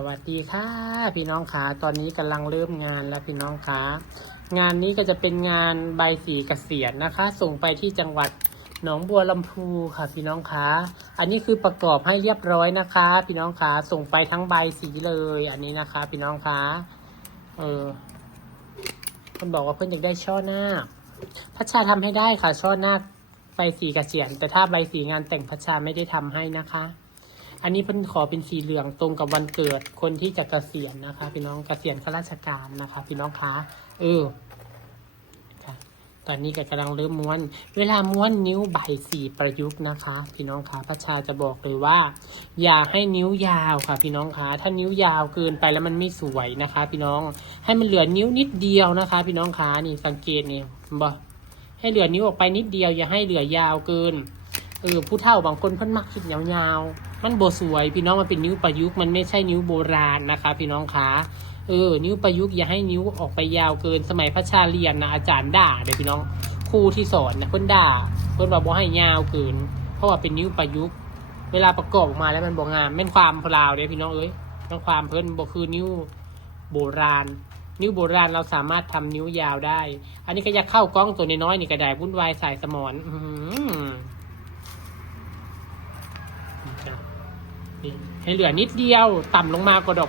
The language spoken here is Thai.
สวัสดีค่ะพี่น้องขาตอนนี้กำลังเริ่มงานแล้วพี่น้องขางานนี้ก็จะเป็นงานใบสีเกษียณนะคะ ส่งไปที่จังหวัดหนองบัวลำพูค่ะพี่น้องขาอันนี้คือประกอบให้เรียบร้อยนะคะ พี่น้องขาส่งไปทั้งใบสีเลยอันนี้นะคะ พี่น้องขาคนบอกว่าเพื่อนอยากได้ช่อหน้าพัชชาทำให้ได้ค่ะช่อหน้าใบสีเกษียณแต่ถ้าใบสีงานแต่งพัชชาไม่ได้ทำให้นะคะอันนี้เพิ่นขอเป็นสีเหลืองตรงกับวันเกิดคนที่จะเกษียณนะคะพี่น้องเกษียณข้าราชการนะคะพี่น้องคะค่ะตอนนี้ก็กำลังเริ่มม้วนเวลาม้วนนิ้วใบสีประยุกต์นะคะพี่น้องคะพัชชาจะบอกเลยว่าอย่าให้นิ้วยาวค่ะพี่น้องคะถ้านิ้วยาวเกินไปแล้วมันไม่สวยนะคะพี่น้องให้มันเหลือนิ้วนิดเดียวนะคะพี่น้องคะนี่สังเกตนี่บ่ให้เหลือนิ้วออกไปนิดเดียวอย่าให้เหลือยาวเกินผู้เฒ่าบางคนเพิ่นมักคิดยาวๆมันโบสวยพี่น้องมันเป็นนิ้วประยุกต์มันไม่ใช่นิ้วโบราณนะคะพี่น้องคะนิ้วประยุกต์อย่าให้นิ้วออกไปยาวเกินสมัยพัชชาเรียนนะอาจารย์ด่าเดี๋ยวพี่น้องครูที่สอนนะเพิ่นด่าเพิ่นบอกให้ยาวเกินเพราะว่าเป็นนิ้วประยุกต์เวลาประกอบออกมาแล้วมันบ่งามเป็นความพลาวเด้พี่น้องเป็นความเพิ่นบ่คือนิ้วโบราณนิ้วโบราณเราสามารถทำนิ้วยาวได้อันนี้ก็จะเข้ากล้องตัวน้อยๆนี่ก็ได้วุ่นวายสายสมอนให้เหลือนิดเดียวต่ำลงมากว่าดอก